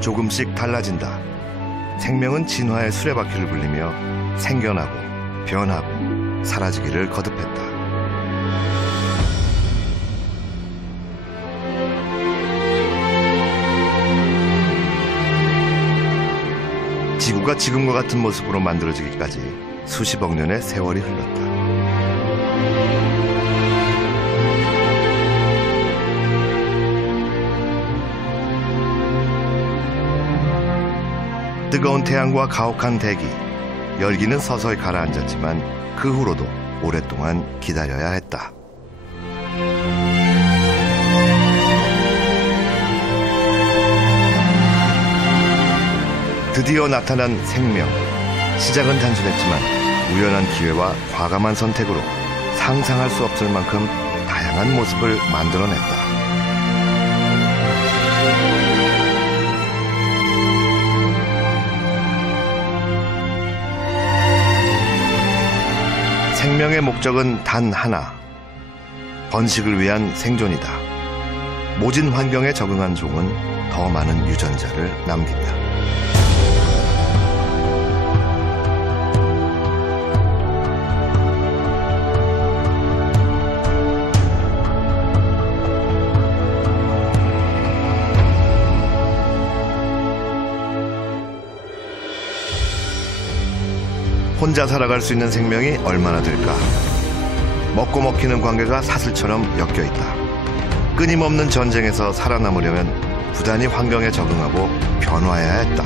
조금씩 달라진다. 생명은 진화의 수레바퀴를 굴리며 생겨나고 변하고 사라지기를 거듭했다. 지구가 지금과 같은 모습으로 만들어지기까지 수십억 년의 세월이 흘렀다. 뜨거운 태양과 가혹한 대기, 열기는 서서히 가라앉았지만 그 후로도 오랫동안 기다려야 했다. 드디어 나타난 생명. 시작은 단순했지만 우연한 기회와 과감한 선택으로 상상할 수 없을 만큼 다양한 모습을 만들어냈다. 생명의 목적은 단 하나, 번식을 위한 생존이다. 모진 환경에 적응한 종은 더 많은 유전자를 남긴다. 혼자 살아갈 수 있는 생명이 얼마나 될까? 먹고 먹히는 관계가 사슬처럼 엮여있다. 끊임없는 전쟁에서 살아남으려면 부단히 환경에 적응하고 변화해야 했다.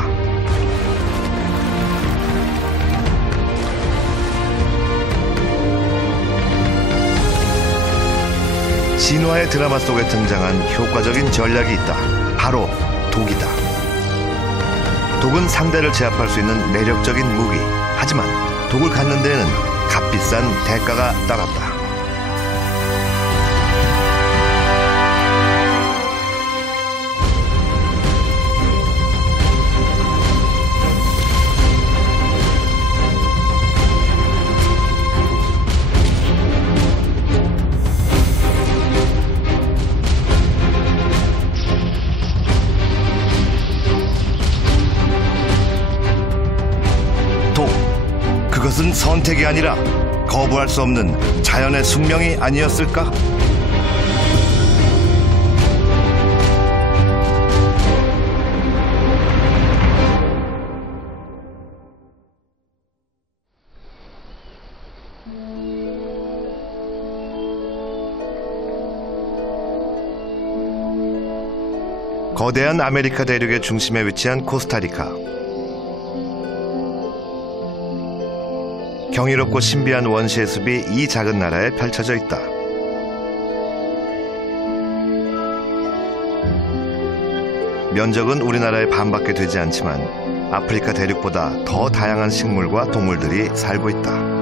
진화의 드라마 속에 등장한 효과적인 전략이 있다. 바로 독이다. 독은 상대를 제압할 수 있는 매력적인 무기. 하지만 독을 갖는 데에는 값비싼 대가가 따랐다. 그것은 선택이 아니라 거부할 수 없는 자연의 숙명이 아니었을까? 거대한 아메리카 대륙의 중심에 위치한 코스타리카. 경이롭고 신비한 원시의 숲이 이 작은 나라에 펼쳐져 있다. 면적은 우리나라의 반밖에 되지 않지만 아프리카 대륙보다 더 다양한 식물과 동물들이 살고 있다.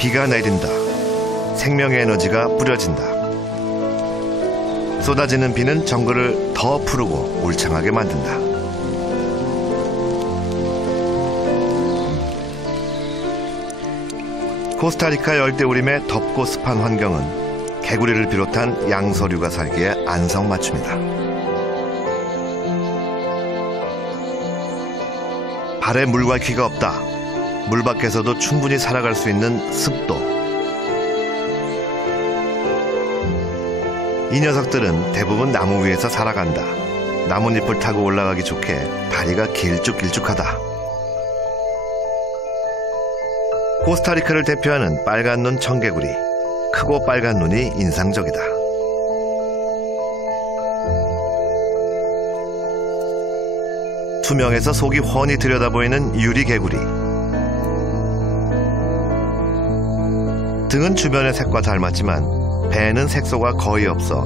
비가 내린다. 생명의 에너지가 뿌려진다. 쏟아지는 비는 정글을 더 푸르고 울창하게 만든다. 코스타리카 열대우림의 덥고 습한 환경은 개구리를 비롯한 양서류가 살기에 안성맞춤이다. 발에 물과 귀가 없다. 물 밖에서도 충분히 살아갈 수 있는 습도. 이 녀석들은 대부분 나무 위에서 살아간다. 나뭇잎을 타고 올라가기 좋게 다리가 길쭉길쭉하다. 코스타리카를 대표하는 빨간 눈 청개구리. 크고 빨간 눈이 인상적이다. 투명해서 속이 훤히 들여다보이는 유리개구리. 등은 주변의 색과 닮았지만 배에는 색소가 거의 없어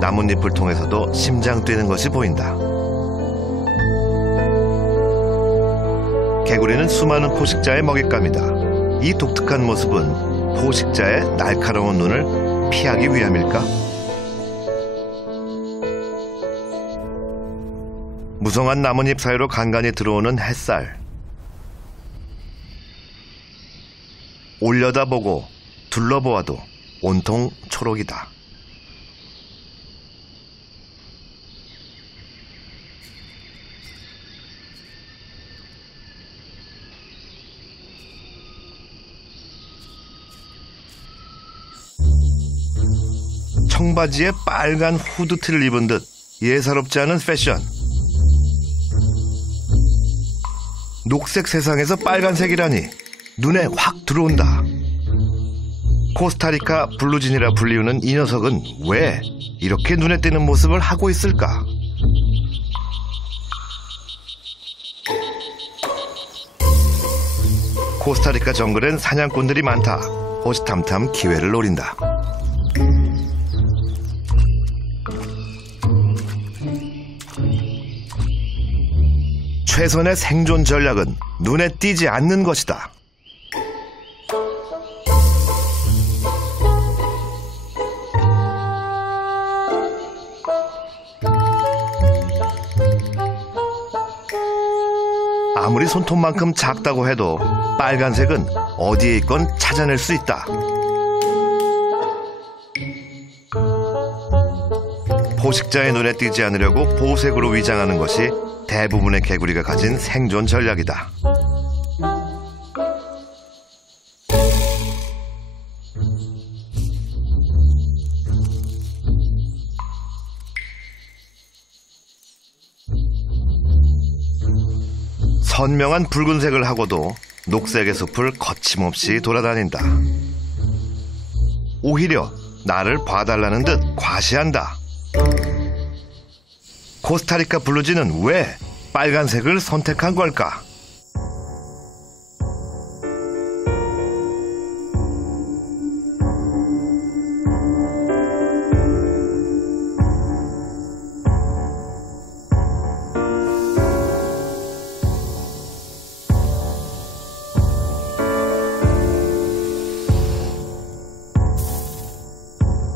나뭇잎을 통해서도 심장 뛰는 것이 보인다. 개구리는 수많은 포식자의 먹잇감이다. 이 독특한 모습은 포식자의 날카로운 눈을 피하기 위함일까? 무성한 나뭇잎 사이로 간간히 들어오는 햇살. 올려다보고 둘러보아도 온통 초록이다. 청바지에 빨간 후드티를 입은 듯 예사롭지 않은 패션. 녹색 세상에서 빨간색이라니 눈에 확 들어온다. 코스타리카 블루진이라 불리우는 이 녀석은 왜 이렇게 눈에 띄는 모습을 하고 있을까? 코스타리카 정글엔 사냥꾼들이 많다. 호시탐탐 기회를 노린다. 최선의 생존 전략은 눈에 띄지 않는 것이다. 아무리 손톱만큼 작다고 해도 빨간색은 어디에 있건 찾아낼 수 있다. 포식자의 눈에 띄지 않으려고 보색으로 위장하는 것이 대부분의 개구리가 가진 생존 전략이다. 선명한 붉은색을 하고도 녹색의 숲을 거침없이 돌아다닌다. 오히려 나를 봐달라는 듯 과시한다. 코스타리카 블루진은 왜 빨간색을 선택한 걸까?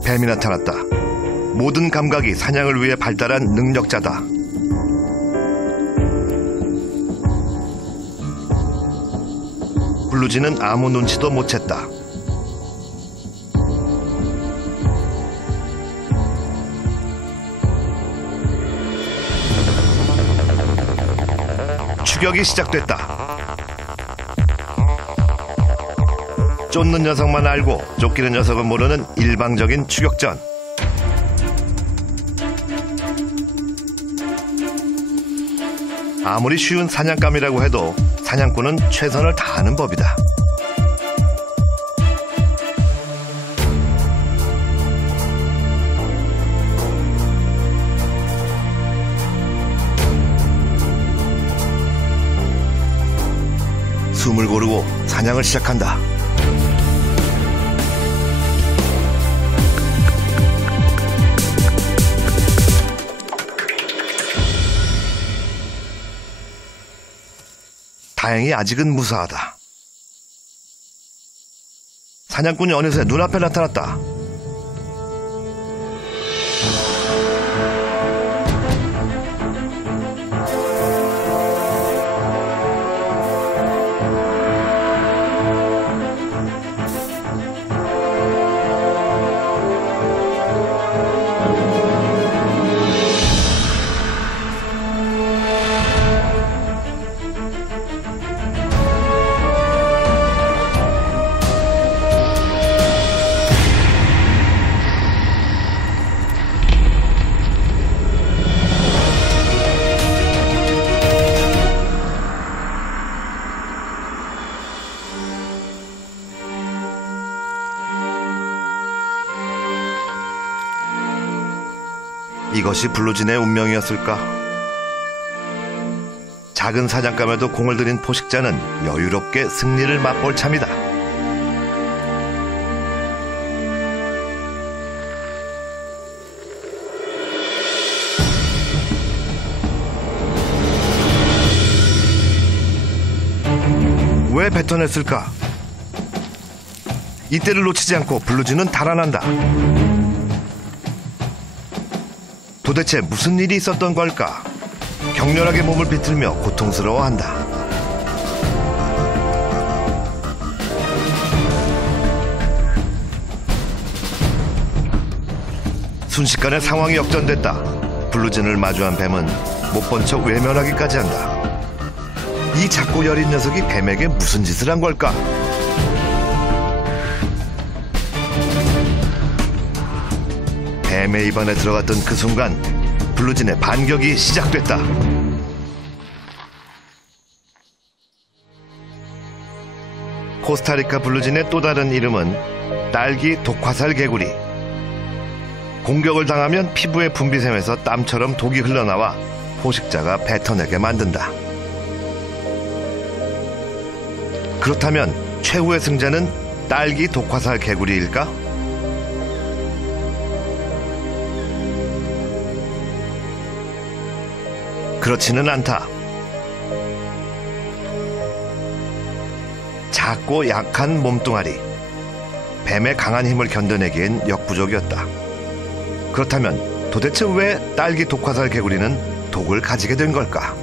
뱀이 나타났다. 모든 감각이 사냥을 위해 발달한 능력자다. 블루진은 아무 눈치도 못 챘다. 추격이 시작됐다. 쫓는 녀석만 알고 쫓기는 녀석은 모르는 일방적인 추격전. 아무리 쉬운 사냥감이라고 해도 사냥꾼은 최선을 다하는 법이다. 숨을 고르고 사냥을 시작한다. 다행히 아직은 무사하다. 사냥꾼이 어느새 눈앞에 나타났다. 이것이 블루진의 운명이었을까? 작은 사냥감에도 공을 들인 포식자는 여유롭게 승리를 맛볼 참이다. 왜 뱉어냈을까? 이때를 놓치지 않고 블루진은 달아난다. 도대체 무슨 일이 있었던 걸까? 격렬하게 몸을 비틀며 고통스러워한다. 순식간에 상황이 역전됐다. 블루진을 마주한 뱀은 못 본 척 외면하기까지 한다. 이 작고 여린 녀석이 뱀에게 무슨 짓을 한 걸까? 뱀의 입안에 들어갔던 그 순간 블루진의 반격이 시작됐다. 코스타리카 블루진의 또 다른 이름은 딸기 독화살 개구리. 공격을 당하면 피부의 분비샘에서 땀처럼 독이 흘러나와 포식자가 뱉어내게 만든다. 그렇다면 최후의 승자는 딸기 독화살 개구리일까? 그렇지는 않다. 작고 약한 몸뚱아리. 뱀의 강한 힘을 견뎌내기엔 역부족이었다. 그렇다면 도대체 왜 딸기 독화살 개구리는 독을 가지게 된 걸까?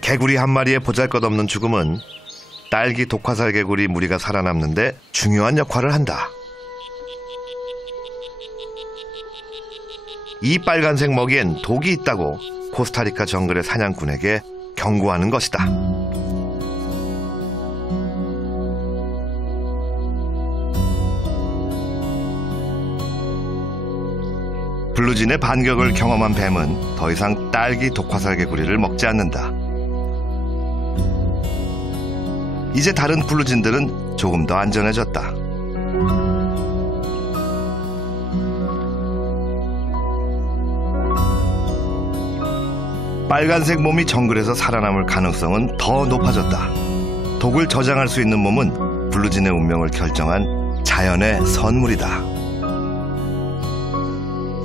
개구리 한 마리의 보잘것없는 죽음은 딸기 독화살 개구리 무리가 살아남는데 중요한 역할을 한다. 이 빨간색 먹이엔 독이 있다고 코스타리카 정글의 사냥꾼에게 경고하는 것이다. 블루진의 반격을 경험한 뱀은 더 이상 딸기 독화살 개구리를 먹지 않는다. 이제 다른 블루진들은 조금 더 안전해졌다. 빨간색 몸이 정글에서 살아남을 가능성은 더 높아졌다. 독을 저장할 수 있는 몸은 블루진의 운명을 결정한 자연의 선물이다.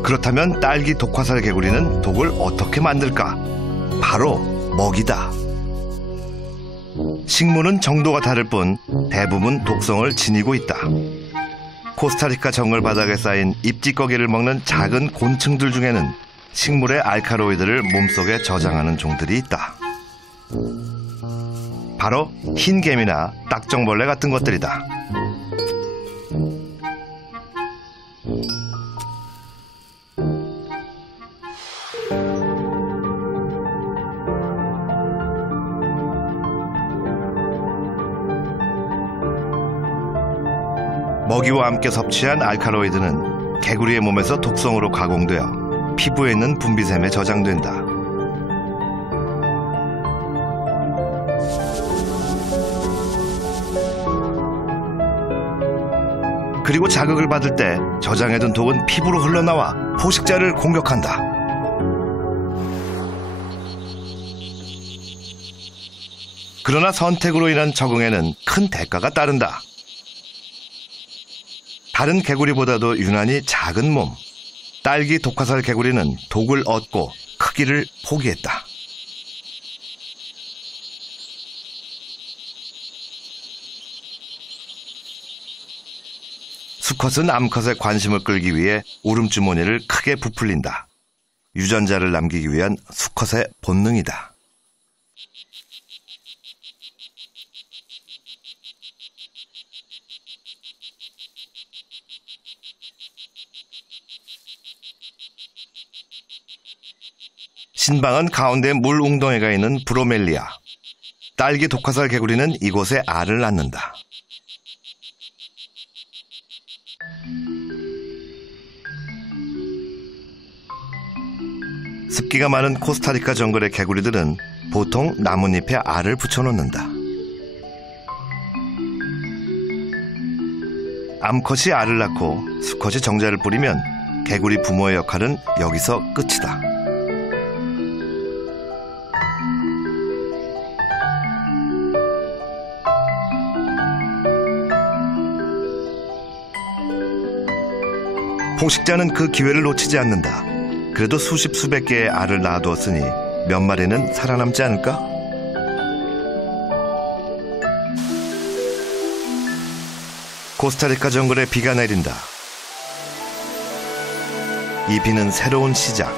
그렇다면 딸기 독화살 개구리는 독을 어떻게 만들까? 바로 먹이다. 식물은 정도가 다를 뿐 대부분 독성을 지니고 있다. 코스타리카 정글 바닥에 쌓인 잎찌꺼기를 먹는 작은 곤충들 중에는 식물의 알칼로이드를 몸속에 저장하는 종들이 있다. 바로 흰개미나 딱정벌레 같은 것들이다. 먹이와 함께 섭취한 알칼로이드는 개구리의 몸에서 독성으로 가공되어 피부에 있는 분비샘에 저장된다. 그리고 자극을 받을 때 저장해둔 독은 피부로 흘러나와 포식자를 공격한다. 그러나 선택으로 인한 적응에는 큰 대가가 따른다. 다른 개구리보다도 유난히 작은 몸. 딸기 독화살 개구리는 독을 얻고 크기를 포기했다. 수컷은 암컷의 관심을 끌기 위해 울음주머니를 크게 부풀린다. 유전자를 남기기 위한 수컷의 본능이다. 신방은 가운데 물 웅덩이가 있는 브로멜리아. 딸기 독화살 개구리는 이곳에 알을 낳는다. 습기가 많은 코스타리카 정글의 개구리들은 보통 나뭇잎에 알을 붙여놓는다. 암컷이 알을 낳고 수컷이 정자를 뿌리면 개구리 부모의 역할은 여기서 끝이다. 포식자는 그 기회를 놓치지 않는다. 그래도 수십 수백 개의 알을 낳아두었으니 몇 마리는 살아남지 않을까? 코스타리카 정글에 비가 내린다. 이 비는 새로운 시작.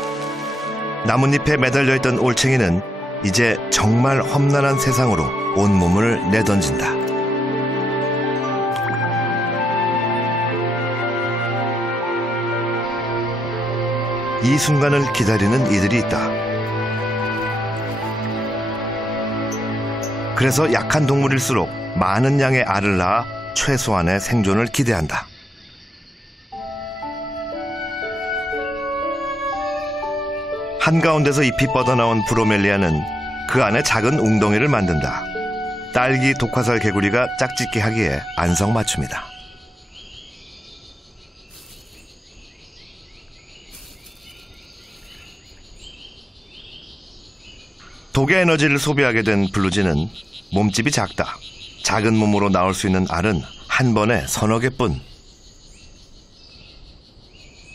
나뭇잎에 매달려 있던 올챙이는 이제 정말 험난한 세상으로 온몸을 내던진다. 이 순간을 기다리는 이들이 있다. 그래서 약한 동물일수록 많은 양의 알을 낳아 최소한의 생존을 기대한다. 한가운데서 잎이 뻗어나온 브로멜리아는 그 안에 작은 웅덩이를 만든다. 딸기 독화살 개구리가 짝짓기 하기에 안성맞춤이다. 독의 에너지를 소비하게 된 블루지는 몸집이 작다. 작은 몸으로 나올 수 있는 알은 한 번에 서너 개뿐.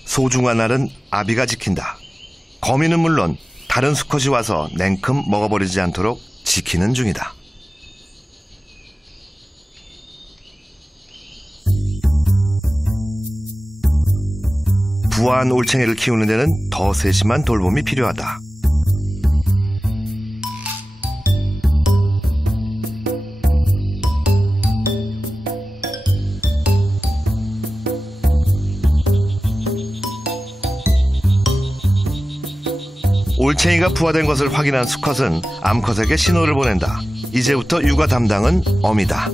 소중한 알은 아비가 지킨다. 거미는 물론 다른 수컷이 와서 냉큼 먹어버리지 않도록 지키는 중이다. 부화한 올챙이를 키우는 데는 더 세심한 돌봄이 필요하다. 올챙이가 부화된 것을 확인한 수컷은 암컷에게 신호를 보낸다. 이제부터 육아 담당은 어미다.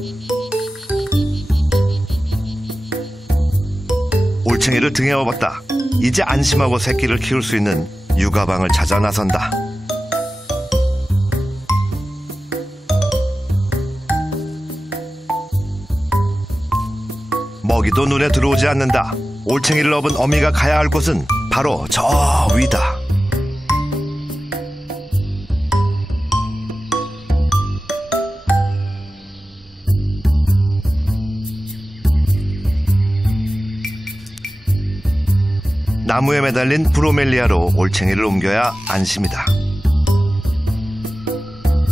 올챙이를 등에 업었다. 이제 안심하고 새끼를 키울 수 있는 육아방을 찾아 나선다. 먹이도 눈에 들어오지 않는다. 올챙이를 업은 어미가 가야 할 곳은 바로 저 위다. 나무에 매달린 브로멜리아로 올챙이를 옮겨야 안심이다.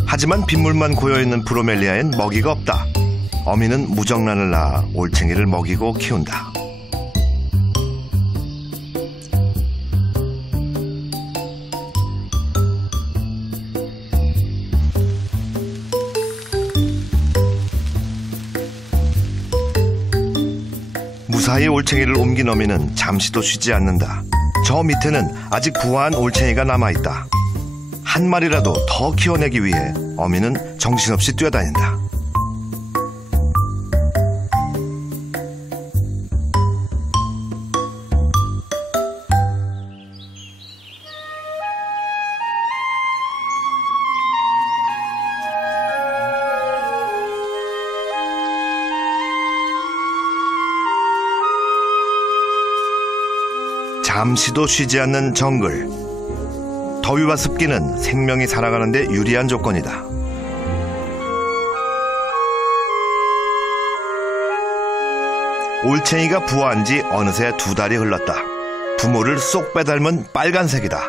하지만 빗물만 고여있는 브로멜리아엔 먹이가 없다. 어미는 무정란을 낳아 올챙이를 먹이고 키운다. 무사히 올챙이를 옮긴 어미는 잠시도 쉬지 않는다. 저 밑에는 아직 부화한 올챙이가 남아있다. 한 마리라도 더 키워내기 위해 어미는 정신없이 뛰어다닌다. 잠시도 쉬지 않는 정글. 더위와 습기는 생명이 살아가는 데 유리한 조건이다. 올챙이가 부화한 지 어느새 2달이 흘렀다. 부모를 쏙 빼닮은 빨간색이다.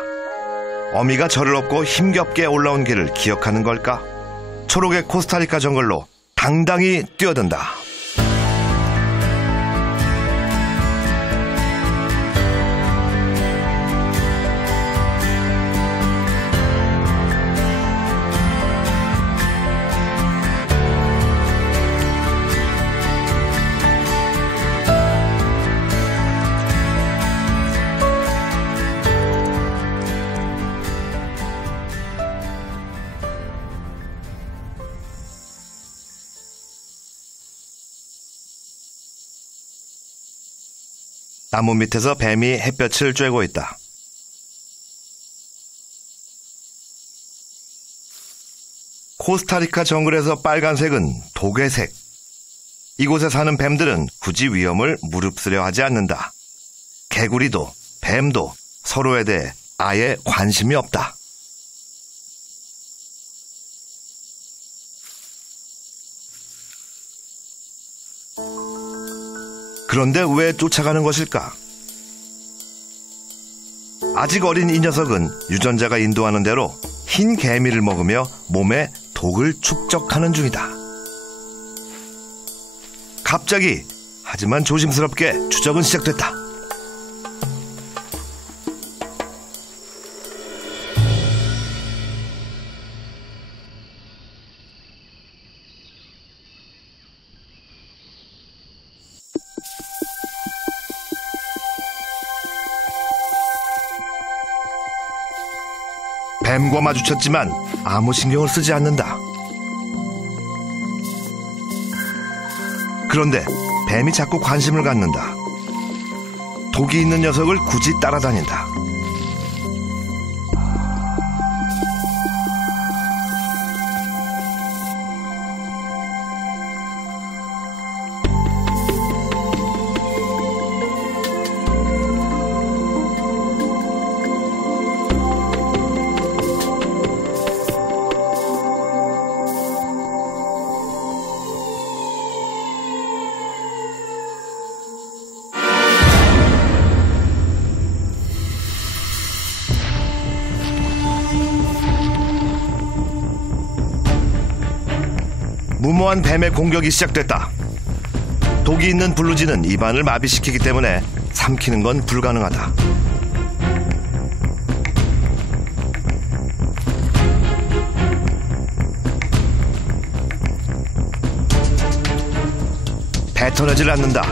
어미가 저를 업고 힘겹게 올라온 길을 기억하는 걸까? 초록의 코스타리카 정글로 당당히 뛰어든다. 나무 밑에서 뱀이 햇볕을 쬐고 있다. 코스타리카 정글에서 빨간색은 독의 색. 이곳에 사는 뱀들은 굳이 위험을 무릅쓰려 하지 않는다. 개구리도 뱀도 서로에 대해 아예 관심이 없다. 그런데 왜 쫓아가는 것일까? 아직 어린 이 녀석은 유전자가 인도하는 대로 흰 개미를 먹으며 몸에 독을 축적하는 중이다. 갑자기, 하지만 조심스럽게 추적은 시작됐다. 뱀과 마주쳤지만 아무 신경을 쓰지 않는다. 그런데 뱀이 자꾸 관심을 갖는다. 독이 있는 녀석을 굳이 따라다닌다. 무모한 뱀의 공격이 시작됐다. 독이 있는 블루지는 입안을 마비시키기 때문에 삼키는 건 불가능하다. 뱉어내질 않는다.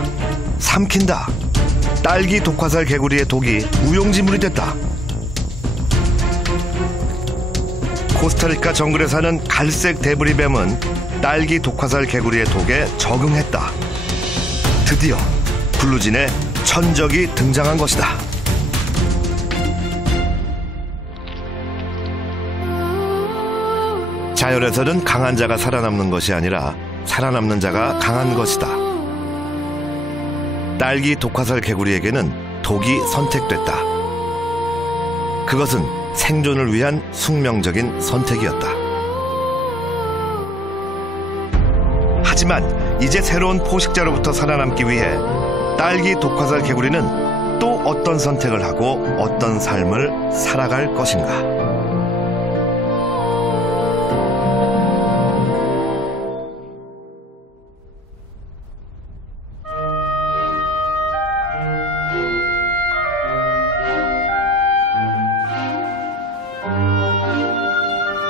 삼킨다. 딸기 독화살 개구리의 독이 무용지물이 됐다. 코스타리카 정글에 사는 갈색 대부리 뱀은 딸기 독화살 개구리의 독에 적응했다. 드디어 블루진의 천적이 등장한 것이다. 자연에서는 강한 자가 살아남는 것이 아니라 살아남는 자가 강한 것이다. 딸기 독화살 개구리에게는 독이 선택됐다. 그것은 생존을 위한 숙명적인 선택이었다. 하지만 이제 새로운 포식자로부터 살아남기 위해 딸기 독화살 개구리는 또 어떤 선택을 하고 어떤 삶을 살아갈 것인가?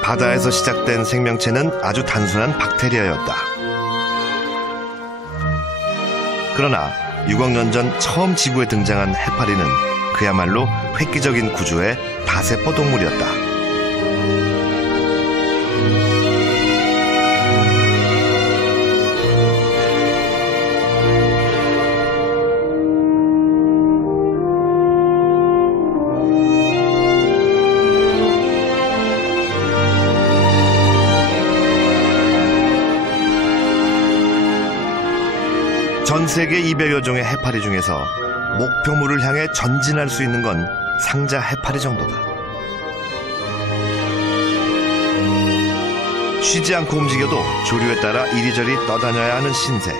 바다에서 시작된 생명체는 아주 단순한 박테리아였다. 그러나 6억 년 전 처음 지구에 등장한 해파리는 그야말로 획기적인 구조의 다세포 동물이었다. 전 세계 200여 종의 해파리 중에서 목표물을 향해 전진할 수 있는 건 상자 해파리 정도다. 쉬지 않고 움직여도 조류에 따라 이리저리 떠다녀야 하는 신세.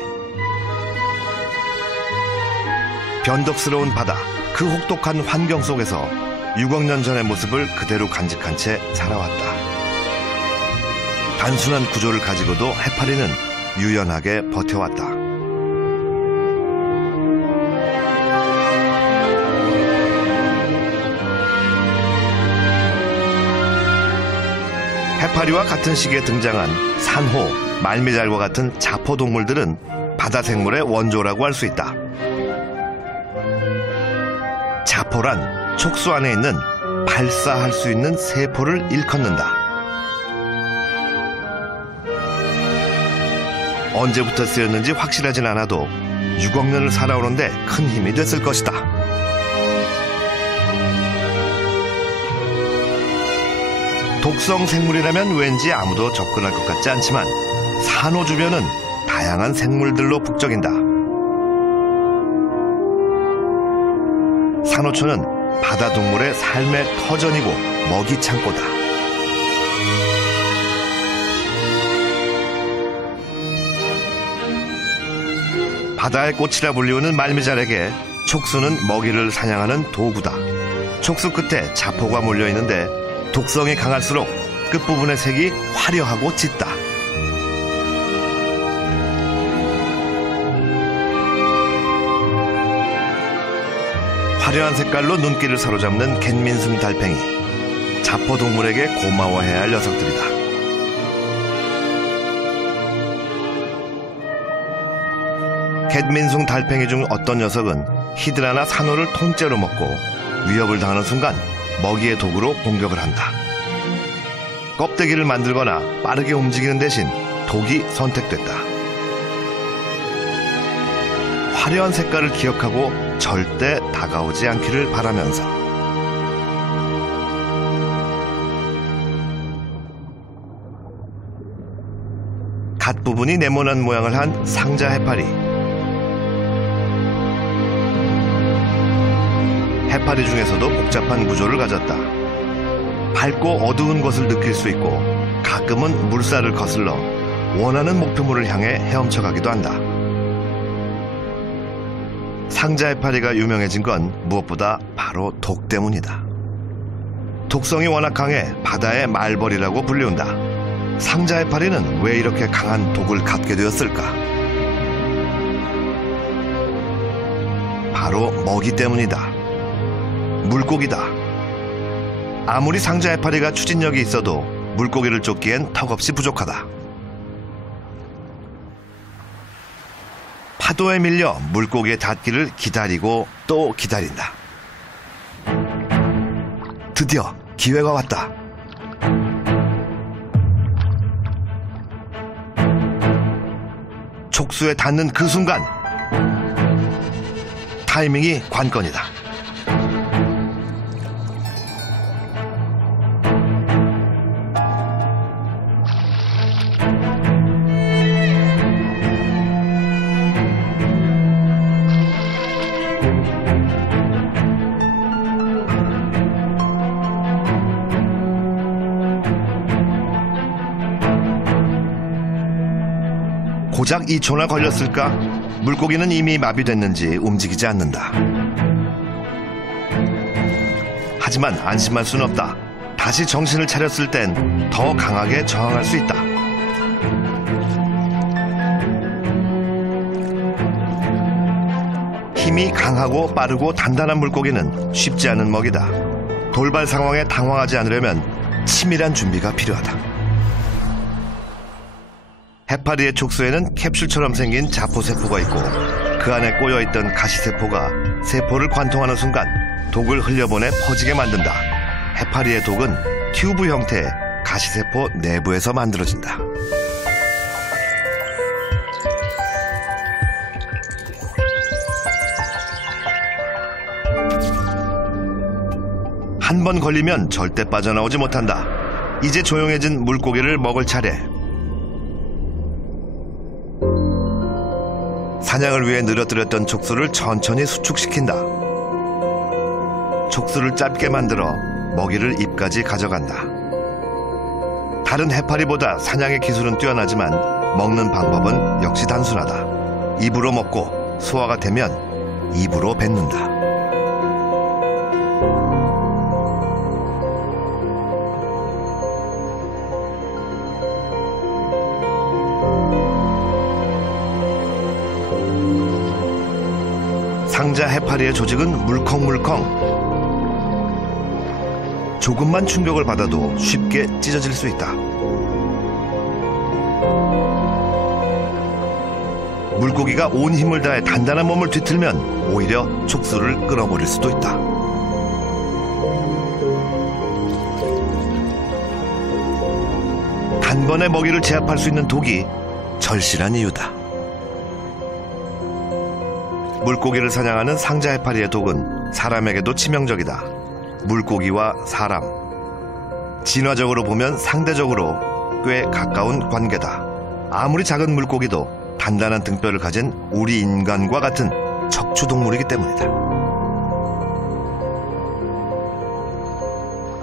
변덕스러운 바다, 그 혹독한 환경 속에서 6억 년 전의 모습을 그대로 간직한 채 살아왔다. 단순한 구조를 가지고도 해파리는 유연하게 버텨왔다. 해파리와 같은 시기에 등장한 산호, 말미잘과 같은 자포동물들은 바다 생물의 원조라고 할 수 있다. 자포란 촉수 안에 있는 발사할 수 있는 세포를 일컫는다. 언제부터 쓰였는지 확실하진 않아도 6억 년을 살아오는데 큰 힘이 됐을 것이다. 독성 생물이라면 왠지 아무도 접근할 것 같지 않지만 산호 주변은 다양한 생물들로 북적인다. 산호초는 바다 동물의 삶의 터전이고 먹이 창고다. 바다의 꽃이라 불리우는 말미잘에게 촉수는 먹이를 사냥하는 도구다. 촉수 끝에 자포가 몰려있는데 독성이 강할수록 끝부분의 색이 화려하고 짙다. 화려한 색깔로 눈길을 사로잡는 갯민숭 달팽이. 자포동물에게 고마워해야 할 녀석들이다. 갯민숭 달팽이 중 어떤 녀석은 히드라나 산호를 통째로 먹고 위협을 당하는 순간 먹이의 독으로 공격을 한다. 껍데기를 만들거나 빠르게 움직이는 대신 독이 선택됐다. 화려한 색깔을 기억하고 절대 다가오지 않기를 바라면서 갓 부분이 네모난 모양을 한 상자 해파리. 해파리 중에서도 복잡한 구조를 가졌다. 밝고 어두운 것을 느낄 수 있고 가끔은 물살을 거슬러 원하는 목표물을 향해 헤엄쳐 가기도 한다. 상자 해파리가 유명해진 건 무엇보다 바로 독 때문이다. 독성이 워낙 강해 바다의 말벌이라고 불리운다. 상자 해파리는 왜 이렇게 강한 독을 갖게 되었을까? 바로 먹이 때문이다. 물고기다. 아무리 상자 해파리가 추진력이 있어도 물고기를 쫓기엔 턱없이 부족하다. 파도에 밀려 물고기의 닿기를 기다리고 또 기다린다. 드디어 기회가 왔다. 촉수에 닿는 그 순간 타이밍이 관건이다. 고작 2초나 걸렸을까? 물고기는 이미 마비됐는지 움직이지 않는다. 하지만 안심할 순 없다. 다시 정신을 차렸을 땐 더 강하게 저항할 수 있다. 힘이 강하고 빠르고 단단한 물고기는 쉽지 않은 먹이다. 돌발 상황에 당황하지 않으려면 치밀한 준비가 필요하다. 해파리의 촉수에는 캡슐처럼 생긴 자포세포가 있고 그 안에 꼬여있던 가시세포가 세포를 관통하는 순간 독을 흘려보내 퍼지게 만든다. 해파리의 독은 튜브 형태의 가시세포 내부에서 만들어진다. 한 번 걸리면 절대 빠져나오지 못한다. 이제 조용해진 물고기를 먹을 차례. 사냥을 위해 늘어뜨렸던 촉수를 천천히 수축시킨다. 촉수를 짧게 만들어 먹이를 입까지 가져간다. 다른 해파리보다 사냥의 기술은 뛰어나지만 먹는 방법은 역시 단순하다. 입으로 먹고 소화가 되면 입으로 뱉는다. 상자 해파리의 조직은 물컹물컹. 조금만 충격을 받아도 쉽게 찢어질 수 있다. 물고기가 온 힘을 다해 단단한 몸을 뒤틀면 오히려 촉수를 끊어버릴 수도 있다. 단번에 먹이를 제압할 수 있는 독이 절실한 이유다. 물고기를 사냥하는 상자 해파리의 독은 사람에게도 치명적이다. 물고기와 사람. 진화적으로 보면 상대적으로 꽤 가까운 관계다. 아무리 작은 물고기도 단단한 등뼈를 가진 우리 인간과 같은 척추동물이기 때문이다.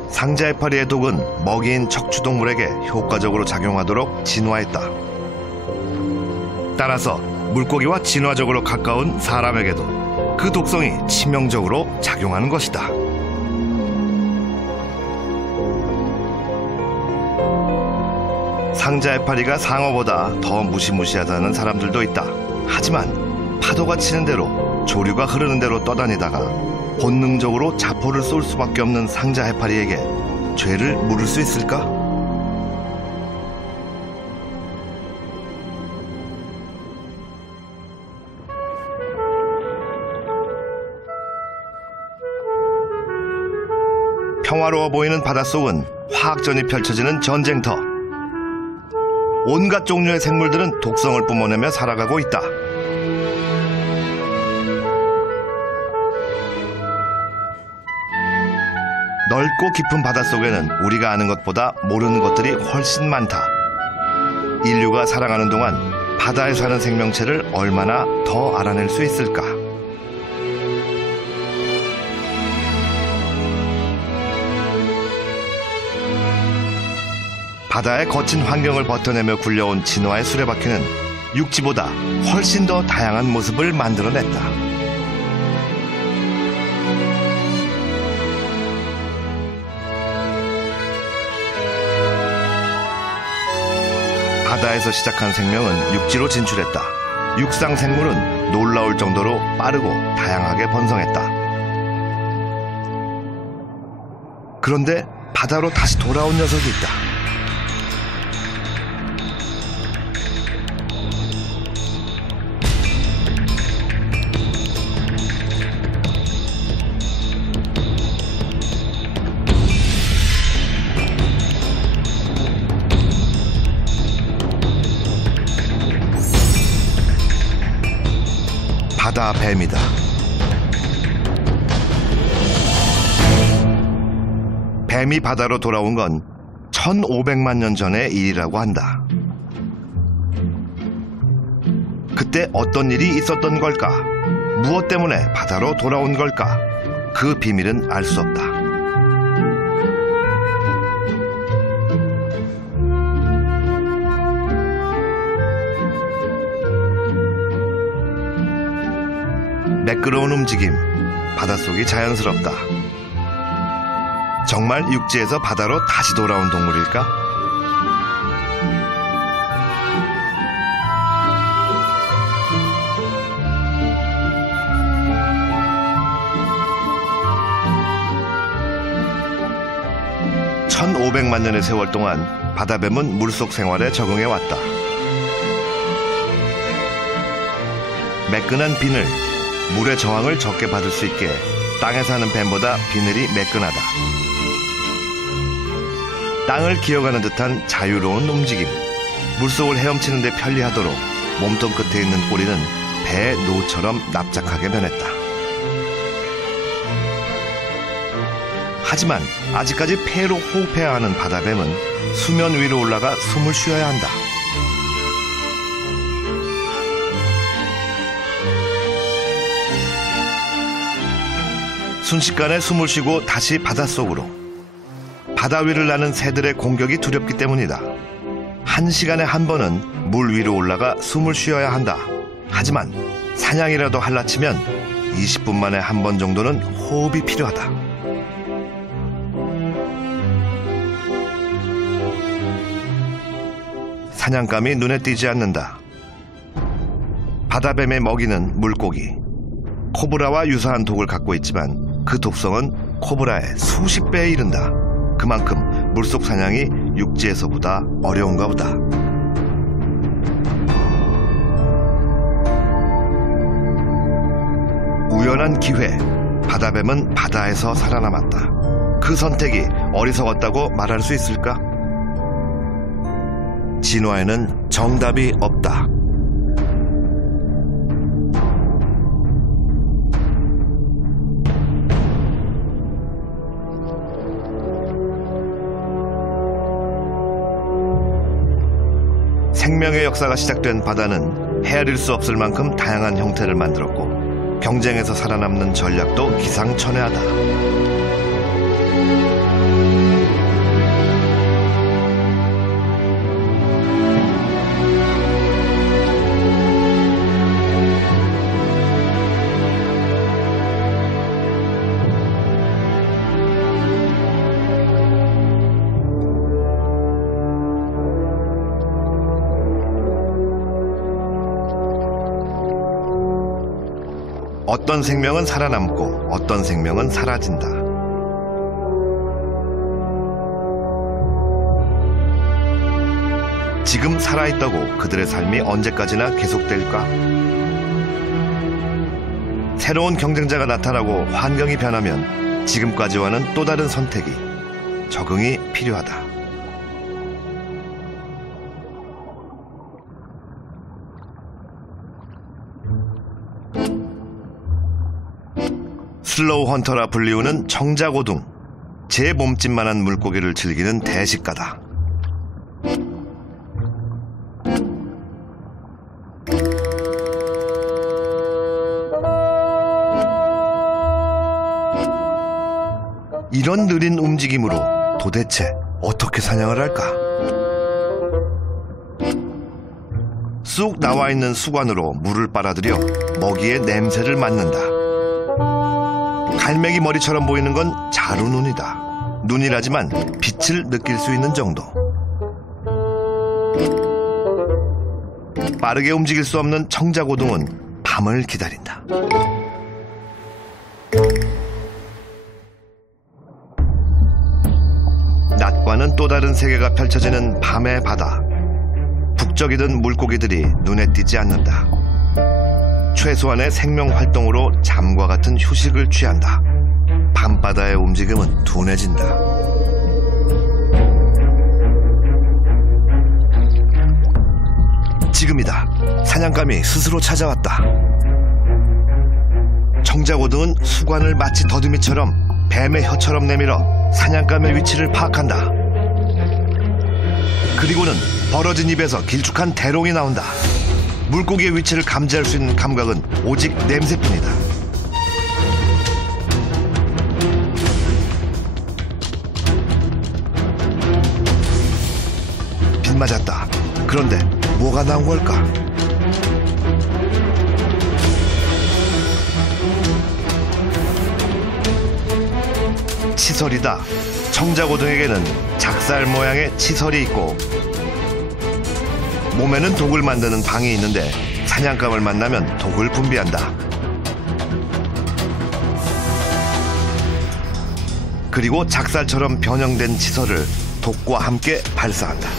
상자 해파리의 독은 먹이인 척추동물에게 효과적으로 작용하도록 진화했다. 따라서 물고기와 진화적으로 가까운 사람에게도 그 독성이 치명적으로 작용하는 것이다. 상자 해파리가 상어보다 더 무시무시하다는 사람들도 있다. 하지만 파도가 치는 대로 조류가 흐르는 대로 떠다니다가 본능적으로 자포를 쏠 수밖에 없는 상자 해파리에게 죄를 물을 수 있을까? 평화로워 보이는 바닷속은 화학전이 펼쳐지는 전쟁터. 온갖 종류의 생물들은 독성을 뿜어내며 살아가고 있다. 넓고 깊은 바닷속에는 우리가 아는 것보다 모르는 것들이 훨씬 많다. 인류가 살아가는 동안 바다에 사는 생명체를 얼마나 더 알아낼 수 있을까? 바다의 거친 환경을 버텨내며 굴려온 진화의 수레바퀴는 육지보다 훨씬 더 다양한 모습을 만들어냈다. 바다에서 시작한 생명은 육지로 진출했다. 육상 생물은 놀라울 정도로 빠르고 다양하게 번성했다. 그런데 바다로 다시 돌아온 녀석이 있다. 바다 뱀이다. 뱀이 바다로 돌아온 건 1500만 년 전의 일이라고 한다. 그때 어떤 일이 있었던 걸까? 무엇 때문에 바다로 돌아온 걸까? 그 비밀은 알 수 없다. 매끄러운 움직임, 바닷속이 자연스럽다. 정말 육지에서 바다로 다시 돌아온 동물일까? (1500만) 년의 세월 동안 바다뱀은 물속 생활에 적응해왔다. 매끈한 비늘, 물의 저항을 적게 받을 수 있게 땅에 사는 뱀보다 비늘이 매끈하다. 땅을 기어가는 듯한 자유로운 움직임, 물속을 헤엄치는 데 편리하도록 몸통 끝에 있는 꼬리는 배의 노처럼 납작하게 변했다. 하지만 아직까지 폐로 호흡해야 하는 바다뱀은 수면 위로 올라가 숨을 쉬어야 한다. 순식간에 숨을 쉬고 다시 바닷속으로. 바다 위를 나는 새들의 공격이 두렵기 때문이다. 1시간에 한 번은 물 위로 올라가 숨을 쉬어야 한다. 하지만 사냥이라도 할라치면 20분 만에 한 번 정도는 호흡이 필요하다. 사냥감이 눈에 띄지 않는다. 바다뱀의 먹이는 물고기. 코브라와 유사한 독을 갖고 있지만 그 독성은 코브라의 수십 배에 이른다. 그만큼 물속 사냥이 육지에서보다 어려운가 보다. 우연한 기회, 바다뱀은 바다에서 살아남았다. 그 선택이 어리석었다고 말할 수 있을까? 진화에는 정답이 없다. 생명의 역사가 시작된 바다는 헤아릴 수 없을 만큼 다양한 형태를 만들었고 경쟁에서 살아남는 전략도 기상천외하다. 어떤 생명은 살아남고 어떤 생명은 사라진다. 지금 살아있다고 그들의 삶이 언제까지나 계속될까? 새로운 경쟁자가 나타나고 환경이 변하면 지금까지와는 또 다른 선택이 적응이 필요하다. 슬로우 헌터라 불리우는 청자고둥, 제 몸집만한 물고기를 즐기는 대식가다. 이런 느린 움직임으로 도대체 어떻게 사냥을 할까? 쑥 나와 있는 수관으로 물을 빨아들여 먹이의 냄새를 맡는다. 갈매기 머리처럼 보이는 건 자루눈이다. 눈이라지만 빛을 느낄 수 있는 정도. 빠르게 움직일 수 없는 청자고둥은 밤을 기다린다. 낮과는 또 다른 세계가 펼쳐지는 밤의 바다. 북적이던 물고기들이 눈에 띄지 않는다. 최소한의 생명활동으로 잠과 같은 휴식을 취한다. 밤바다의 움직임은 둔해진다. 지금이다. 사냥감이 스스로 찾아왔다. 청자고등은 수관을 마치 더듬이처럼 뱀의 혀처럼 내밀어 사냥감의 위치를 파악한다. 그리고는 벌어진 입에서 길쭉한 대롱이 나온다. 물고기의 위치를 감지할 수 있는 감각은 오직 냄새뿐이다. 빗맞았다. 그런데 뭐가 나온 걸까? 치설이다. 청자고등에게는 작살 모양의 치설이 있고 몸에는 독을 만드는 방이 있는데 사냥감을 만나면 독을 분비한다. 그리고 작살처럼 변형된 치설을 독과 함께 발사한다.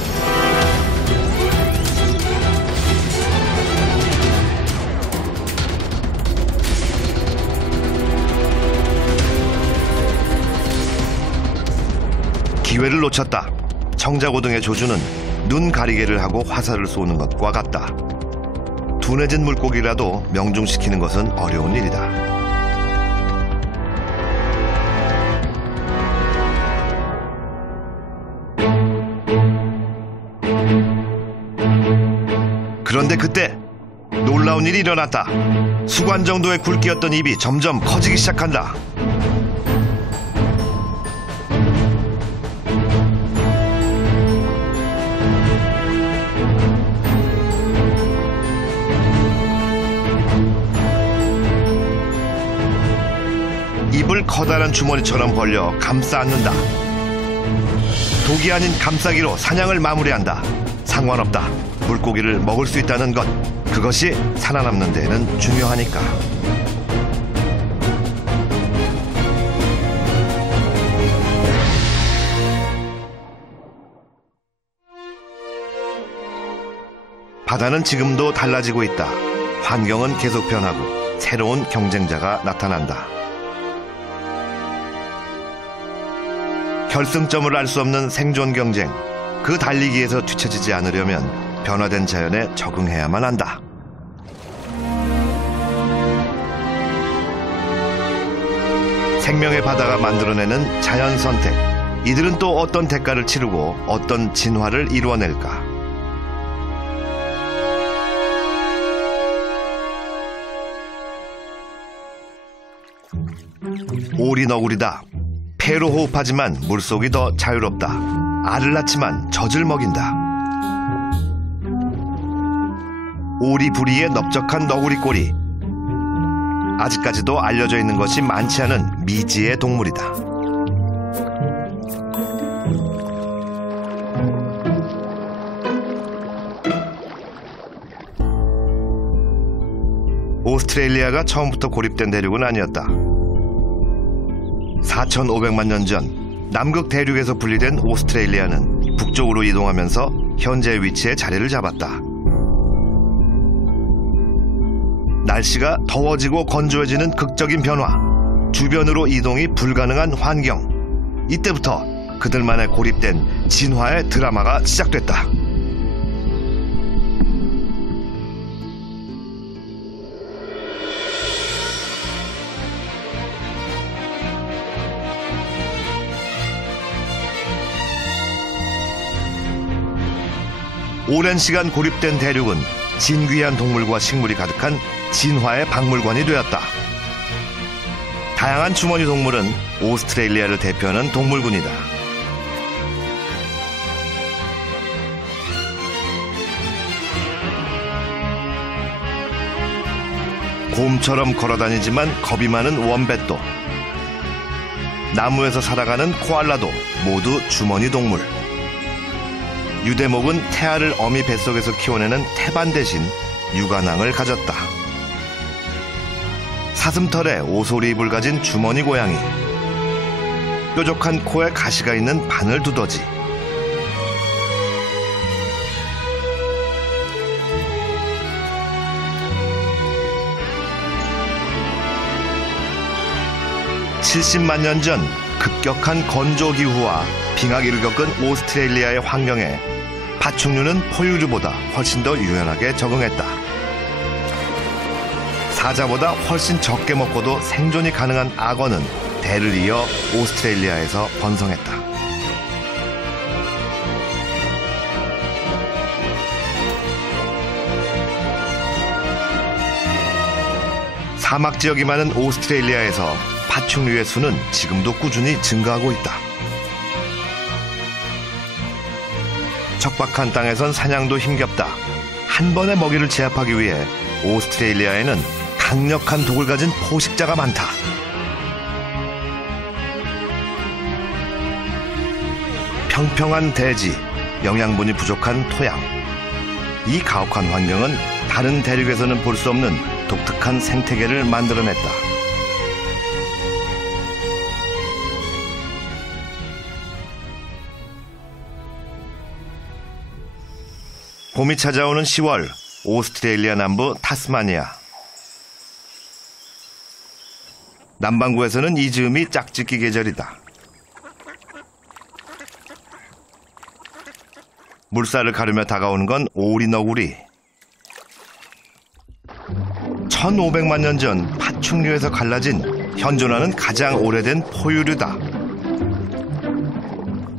기회를 놓쳤다. 청자고등의 조주는 눈 가리개를 하고 화살을 쏘는 것과 같다. 둔해진 물고기라도 명중시키는 것은 어려운 일이다. 그런데 그때 놀라운 일이 일어났다. 수관 정도의 굵기였던 입이 점점 커지기 시작한다. 입을 커다란 주머니처럼 벌려 감싸 안는다. 독이 아닌 감싸기로 사냥을 마무리한다. 상관없다. 물고기를 먹을 수 있다는 것, 그것이 살아남는 데에는 중요하니까. 바다는 지금도 달라지고 있다. 환경은 계속 변하고 새로운 경쟁자가 나타난다. 결승점을 알 수 없는 생존 경쟁, 그 달리기에서 뒤처지지 않으려면 변화된 자연에 적응해야만 한다. 생명의 바다가 만들어내는 자연 선택, 이들은 또 어떤 대가를 치르고 어떤 진화를 이루어낼까? 오리 너구리다. 폐로 호흡하지만 물속이 더 자유롭다. 알을 낳지만 젖을 먹인다. 오리 부리의 넓적한 너구리 꼬리. 아직까지도 알려져 있는 것이 많지 않은 미지의 동물이다. 오스트레일리아가 처음부터 고립된 대륙은 아니었다. 4,500만 년 전 남극 대륙에서 분리된 오스트레일리아는 북쪽으로 이동하면서 현재 위치에 자리를 잡았다. 날씨가 더워지고 건조해지는 극적인 변화, 주변으로 이동이 불가능한 환경. 이때부터 그들만에 고립된 진화의 드라마가 시작됐다. 오랜 시간 고립된 대륙은 진귀한 동물과 식물이 가득한 진화의 박물관이 되었다. 다양한 주머니 동물은 오스트레일리아를 대표하는 동물군이다. 곰처럼 걸어다니지만 겁이 많은 원뱃도, 나무에서 살아가는 코알라도 모두 주머니 동물. 유대목은 태아를 어미 뱃속에서 키워내는 태반 대신 육아낭을 가졌다. 사슴털에 오소리입을 가진 주머니 고양이, 뾰족한 코에 가시가 있는 바늘 두더지, (70만 년) 전 급격한 건조 기후와 빙하기를 겪은 오스트레일리아의 환경에 파충류는 포유류보다 훨씬 더 유연하게 적응했다. 사자보다 훨씬 적게 먹고도 생존이 가능한 악어는 대를 이어 오스트레일리아에서 번성했다. 사막 지역이 많은 오스트레일리아에서 파충류의 수는 지금도 꾸준히 증가하고 있다. 척박한 땅에선 사냥도 힘겹다. 한 번의 먹이를 제압하기 위해 오스트레일리아에는 강력한 독을 가진 포식자가 많다. 평평한 대지, 영양분이 부족한 토양. 이 가혹한 환경은 다른 대륙에서는 볼 수 없는 독특한 생태계를 만들어냈다. 봄이 찾아오는 10월, 오스트레일리아 남부 타스마니아. 남반구에서는 이 즈음이 짝짓기 계절이다. 물살을 가르며 다가오는 건 오리너구리. 1500만 년 전 파충류에서 갈라진 현존하는 가장 오래된 포유류다.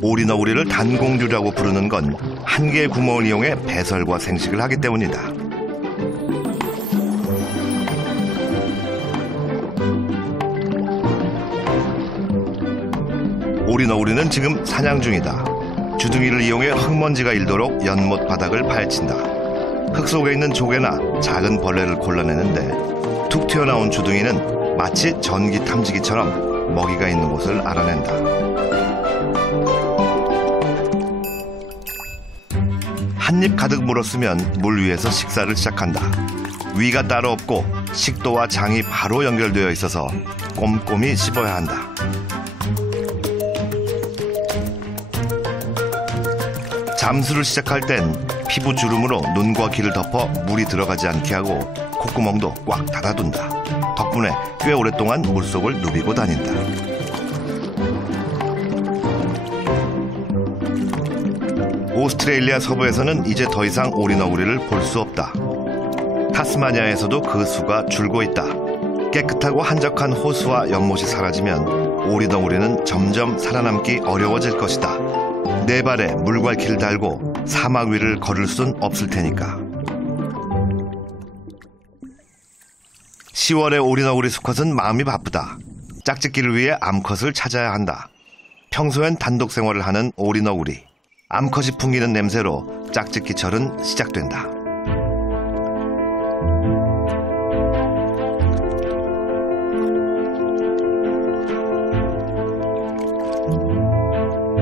오리너구리를 단공류라고 부르는 건 한 개의 구멍을 이용해 배설과 생식을 하기 때문이다. 오리너구리는 지금 사냥 중이다. 주둥이를 이용해 흙먼지가 일도록 연못 바닥을 파헤친다. 흙 속에 있는 조개나 작은 벌레를 골라내는데 툭 튀어나온 주둥이는 마치 전기 탐지기처럼 먹이가 있는 곳을 알아낸다. 한 입 가득 물었으면 물 위에서 식사를 시작한다. 위가 따로 없고 식도와 장이 바로 연결되어 있어서 꼼꼼히 씹어야 한다. 잠수를 시작할 땐 피부 주름으로 눈과 귀를 덮어 물이 들어가지 않게 하고 콧구멍도 꽉 닫아둔다. 덕분에 꽤 오랫동안 물속을 누비고 다닌다. 오스트레일리아 서부에서는 이제 더 이상 오리너구리를 볼 수 없다. 타스마니아에서도 그 수가 줄고 있다. 깨끗하고 한적한 호수와 연못이 사라지면 오리너구리는 점점 살아남기 어려워질 것이다. 네 발에 물갈퀴를 달고 사막 위를 걸을 순 없을 테니까. 10월의 오리너구리 수컷은 마음이 바쁘다. 짝짓기를 위해 암컷을 찾아야 한다. 평소엔 단독 생활을 하는 오리너구리. 암컷이 풍기는 냄새로 짝짓기철은 시작된다.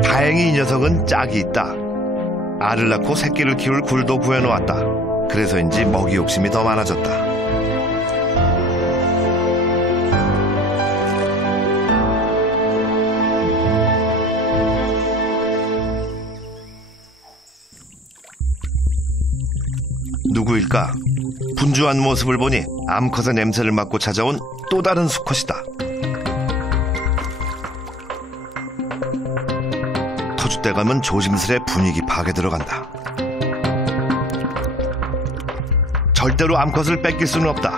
다행히 이 녀석은 짝이 있다. 알을 낳고 새끼를 키울 굴도 구해놓았다. 그래서인지 먹이 욕심이 더 많아졌다. 누구일까? 분주한 모습을 보니 암컷의 냄새를 맡고 찾아온 또 다른 수컷이다. 롯데감은 조심스레 분위기 파악에 들어간다. 절대로 암컷을 뺏길 수는 없다.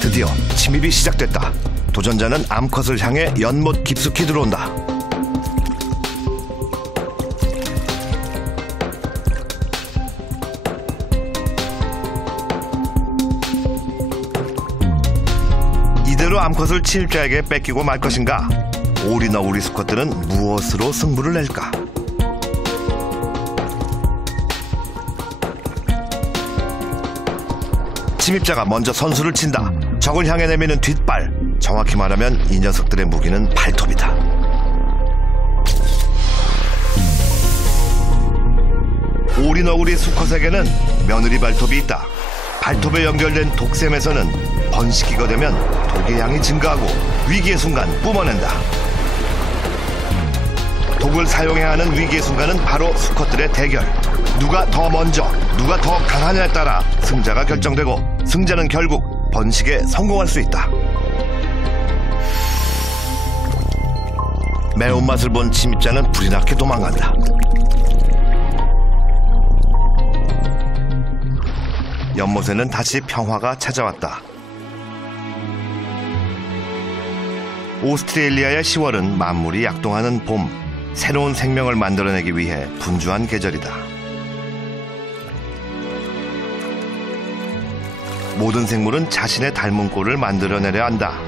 드디어 침입이 시작됐다. 도전자는 암컷을 향해 연못 깊숙이 들어온다. 이대로 암컷을 침입자에게 뺏기고 말 것인가? 오리너구리 수컷들은 무엇으로 승부를 낼까? 침입자가 먼저 선수를 친다. 적을 향해 내미는 뒷발. 정확히 말하면 이 녀석들의 무기는 발톱이다. 오리너구리 수컷에게는 며느리 발톱이 있다. 발톱에 연결된 독샘에서는 번식기가 되면 독의 양이 증가하고 위기의 순간 뿜어낸다. 독을 사용해야 하는 위기의 순간은 바로 수컷들의 대결. 누가 더 먼저, 누가 더 강하냐에 따라 승자가 결정되고 승자는 결국 번식에 성공할 수 있다. 매운맛을 본 침입자는 불이 나게 도망간다. 연못에는 다시 평화가 찾아왔다. 오스트레일리아의 10월은 만물이 약동하는 봄, 새로운 생명을 만들어내기 위해 분주한 계절이다. 모든 생물은 자신의 닮은 꼴을 만들어내려 한다.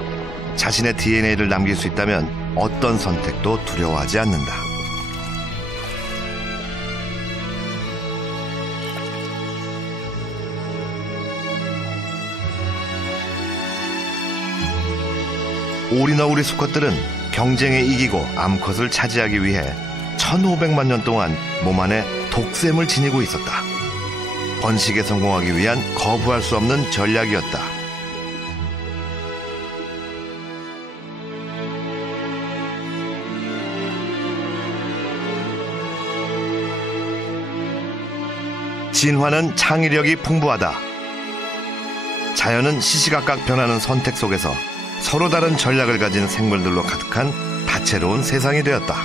자신의 DNA를 남길 수 있다면 어떤 선택도 두려워하지 않는다. 오리너구리 수컷들은 경쟁에 이기고 암컷을 차지하기 위해 1500만 년 동안 몸 안에 독샘을 지니고 있었다. 번식에 성공하기 위한 거부할 수 없는 전략이었다. 진화는 창의력이 풍부하다. 자연은 시시각각 변하는 선택 속에서 서로 다른 전략을 가진 생물들로 가득한 다채로운 세상이 되었다.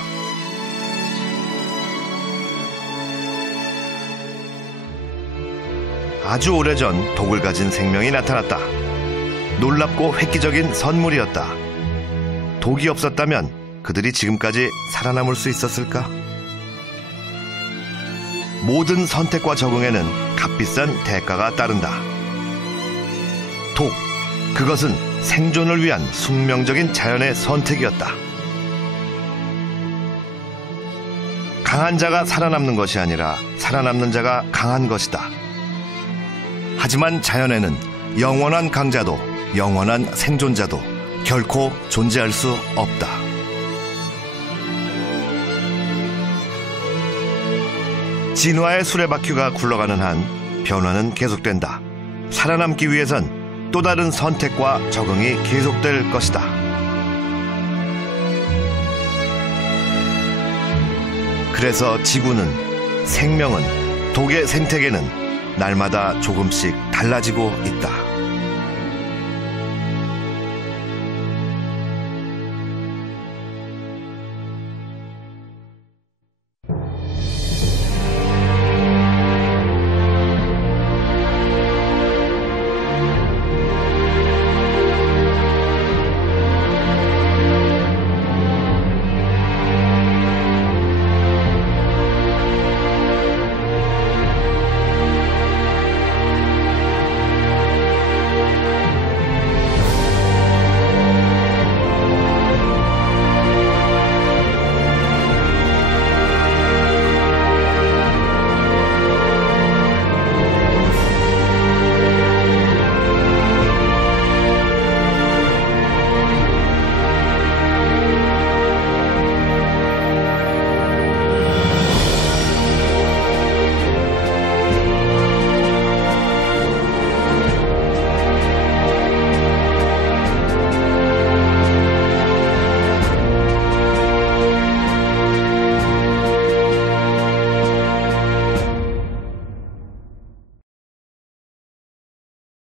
아주 오래전 독을 가진 생명이 나타났다. 놀랍고 획기적인 선물이었다. 독이 없었다면 그들이 지금까지 살아남을 수 있었을까? 모든 선택과 적응에는 값비싼 대가가 따른다. 독, 그것은 생존을 위한 숙명적인 자연의 선택이었다. 강한 자가 살아남는 것이 아니라 살아남는 자가 강한 것이다. 하지만 자연에는 영원한 강자도 영원한 생존자도 결코 존재할 수 없다. 진화의 수레바퀴가 굴러가는 한 변화는 계속된다. 살아남기 위해선 또 다른 선택과 적응이 계속될 것이다. 그래서 지구는, 생명은, 독의 생태계는 날마다 조금씩 달라지고 있다.